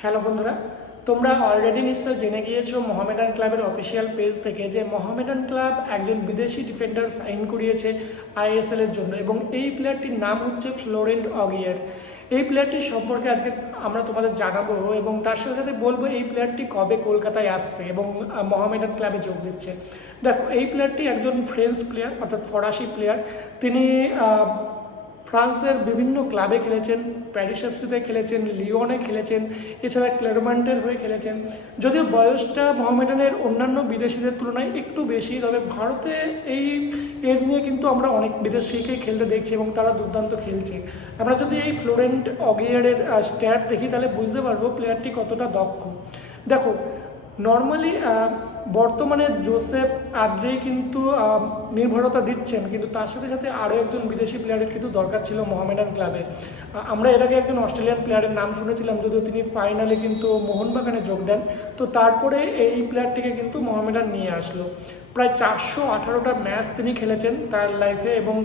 Hello বন্ধুরা, তোমরা already নিশ্চয় জেনে গিয়েছো মোহামেডান ক্লাবের অফিসিয়াল পেজ থেকে যে মোহামেডান ক্লাব একজন বিদেশি ডিফেন্ডার সাইন করিয়েছে আইএসএল এর জন্য এবং এই প্লেয়ারটির নাম হচ্ছে ফ্লোরেন্ট অগিয়ার। এই প্লেয়ারটির সম্পর্কে আজকে আমরা তোমাদের জানাব এবং তার সাথে সাথে বলব এই প্লেয়ারটি কবে কলকাতায় আসছে এবং মোহামেডান ক্লাবে যোগ দিচ্ছে। দেখো, এই প্লেয়ারটি একজন ফ্রেঞ্চ প্লেয়ার অর্থাৎ ফরাসি প্লেয়ার তিনি ফ্রান্সের বিভিন্ন ক্লাবে খেলেছেন, প্যারিস এফসিতে খেলেছেন, লিওনে খেলেছেন, এছাড়া ক্লেরমান্টের হয়ে খেলেছেন। যদিও বয়সটা মোহামেডানের অন্যান্য বিদেশিদের তুলনায় একটু বেশি, তবে ভারতে এই এজ নিয়ে কিন্তু আমরা অনেক বিদেশিকে খেলতে দেখছি এবং তারা দুর্দান্ত খেলছে। আমরা যদি এই ফ্লোরেন্ট অগিয়ারের স্ট্যাট দেখি, তাহলে বুঝতে পারব প্লেয়ারটি কতটা দক্ষ। দেখো নর্মালি বর্তমানে জোসেফ আজেই কিন্তু নির্ভরতা দিচ্ছেন, কিন্তু তার সাথে সাথে আরও একজন বিদেশি প্লেয়ারের কিন্তু দরকার ছিল মোহামেডান ক্লাবে। আমরা এর আগে একজন অস্ট্রেলিয়ান প্লেয়ারের নাম শুনেছিলাম, যদিও তিনি ফাইনালে কিন্তু মোহনবাগানে যোগ দেন। তো তারপরে এই প্লেয়ারটিকে কিন্তু মোহামেডান নিয়ে আসলো। প্রায় চারশো আঠারোটা ম্যাচ তিনি খেলেছেন তার লাইফে এবং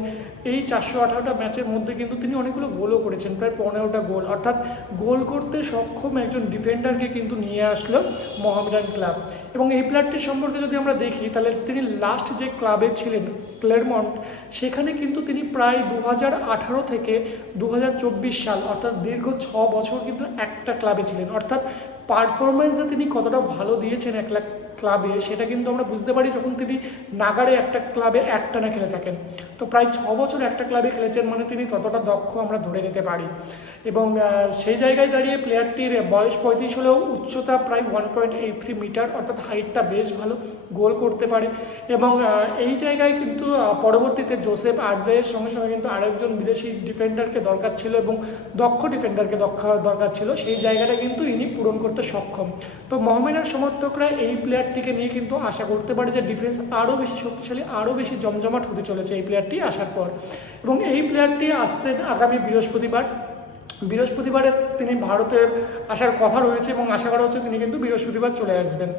এই চারশো আঠারোটা ম্যাচের মধ্যে কিন্তু তিনি অনেকগুলো গোলও করেছেন, প্রায় পনেরোটা গোল। অর্থাৎ গোল করতে সক্ষম একজন ডিফেন্ডারকে কিন্তু নিয়ে আসলো মোহামেডান ক্লাব। এবং এই প্লেয়ারটির সম্পর্কে যদি আমরা দেখি, তাহলে তিনি লাস্ট যে ক্লাবে ছিলেন, ক্লেরমন্ট, সেখানে কিন্তু তিনি প্রায় দু আঠারো থেকে দু হাজার চব্বিশ সাল, অর্থাৎ দীর্ঘ ছ বছর কিন্তু একটা ক্লাবে ছিলেন। অর্থাৎ পারফরমেন্সে তিনি কতটা ভালো দিয়েছেন এক লাখ ক্লাবে সেটা কিন্তু আমরা বুঝতে পারি যখন তিনি নাগারে একটা ক্লাবে একটানা খেলে থাকেন। তো প্রায় ছ বছর একটা ক্লাবে খেলেছেন মানে তিনি ততটা দক্ষ আমরা ধরে নিতে পারি। এবং সেই জায়গায় দাঁড়িয়ে প্লেয়ারটির বয়স পঁয়ত্রিশ হলেও উচ্চতা প্রায় one point eight three metre অর্থাৎ হাইটটা বেশ ভালো, গোল করতে পারে। এবং এই জায়গায় কিন্তু পরবর্তীতে জোসেফ আরজাইয়ের সঙ্গে সঙ্গে কিন্তু আরেকজন বিদেশি ডিফেন্ডারকে দরকার ছিল এবং দক্ষ ডিফেন্ডারকে দক্ষ দরকার ছিল। সেই জায়গাটা কিন্তু ইনি পূরণ করতে সক্ষম। তো মোহামেডান সমর্থকরা এই প্লেয়ারটিকে নিয়ে কিন্তু আশা করতে পারে যে ডিফেন্স আরও বেশি শক্তিশালী আরও বেশি জমজমাট হতে চলেছে এই প্লেয়ারটি আসার পর। এবং এই প্লেয়ারটি আসছেন আগামী বৃহস্পতিবার। বৃহস্পতিবারে তিনি ভারতের আসার কথা রয়েছে এবং আশা করা হচ্ছে তিনি কিন্তু বৃহস্পতিবার চলে আসবেন।